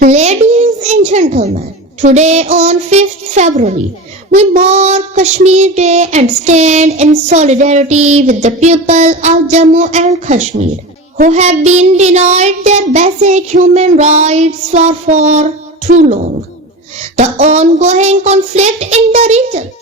Ladies and gentlemen, today on 5th February, we mark Kashmir Day and stand in solidarity with the people of Jammu and Kashmir who have been denied their basic human rights for far too long. The ongoing conflict in the region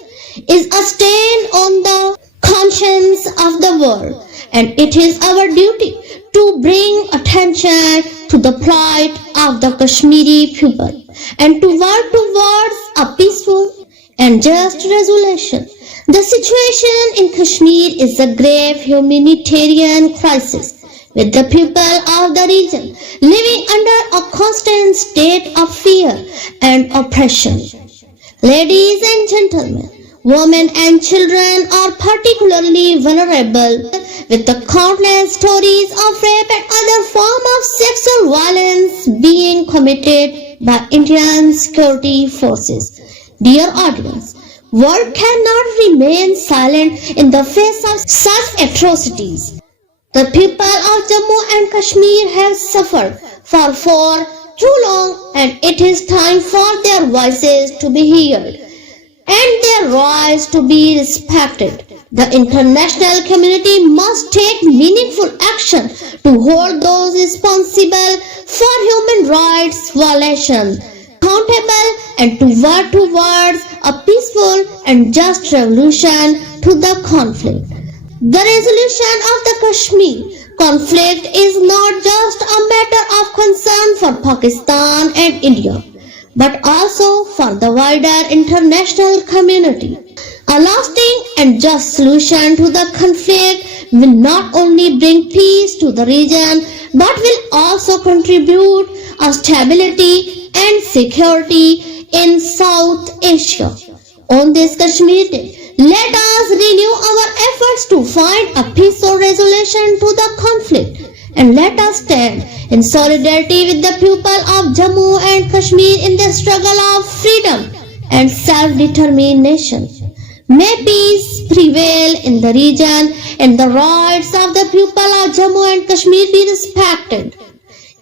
is a stain on the conscience of the world, and it is our duty to bring attention to the plight of the Kashmiri people and to work towards a peaceful and just resolution. The situation in Kashmir is a grave humanitarian crisis, with the people of the region living under a constant state of fear and oppression. Ladies and gentlemen, women and children are particularly vulnerable, with the countless stories of rape and other forms of sexual violence being committed by Indian security forces. Dear audience, world cannot remain silent in the face of such atrocities. The people of Jammu and Kashmir have suffered for far too long, and it is time for their voices to be heard and their rights to be respected. The international community must take meaningful action to hold those responsible for human rights violations accountable and to work towards a peaceful and just resolution to the conflict. The resolution of the Kashmir conflict is not just a matter of concern for Pakistan and India, but also for the wider international community. A lasting and just solution to the conflict will not only bring peace to the region, but will also contribute a stability and security in South Asia. On this Kashmir Day, let us renew our efforts to find a peaceful resolution to the conflict, and let us stand in solidarity with the people of Jammu and Kashmir in the struggle of freedom and self-determination. May peace prevail in the region and the rights of the people of Jammu and Kashmir be respected.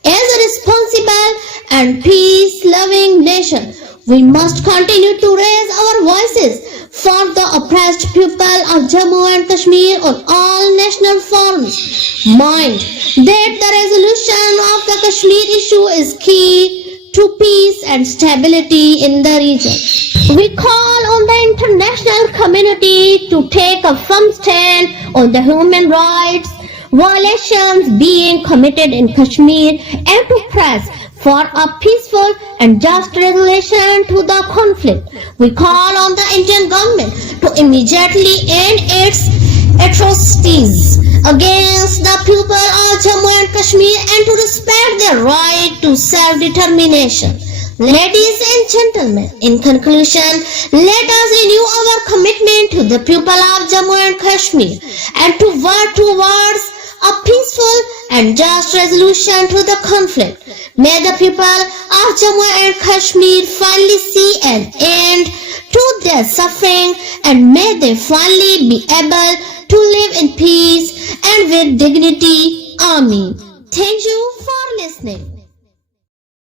As a responsible and peace-loving nation, we must continue to raise our voices for the oppressed people of Jammu and Kashmir on all national forums. Mind that the resolution of the Kashmir issue is key to peace and stability in the region. We call on the international community to take a firm stand on the human rights violations being committed in Kashmir and to press for a peaceful and just resolution to the conflict. We call on the Indian government to immediately end its atrocities against the people of Jammu and Kashmir and to respect their right to self-determination. Ladies and gentlemen, in conclusion, let us renew our commitment to the people of Jammu and Kashmir and to work towards a peaceful and just resolution to the conflict. May the people of Jammu and Kashmir finally see an end to their suffering, and may they finally be able to live in peace and with dignity. Amen. Thank you for listening.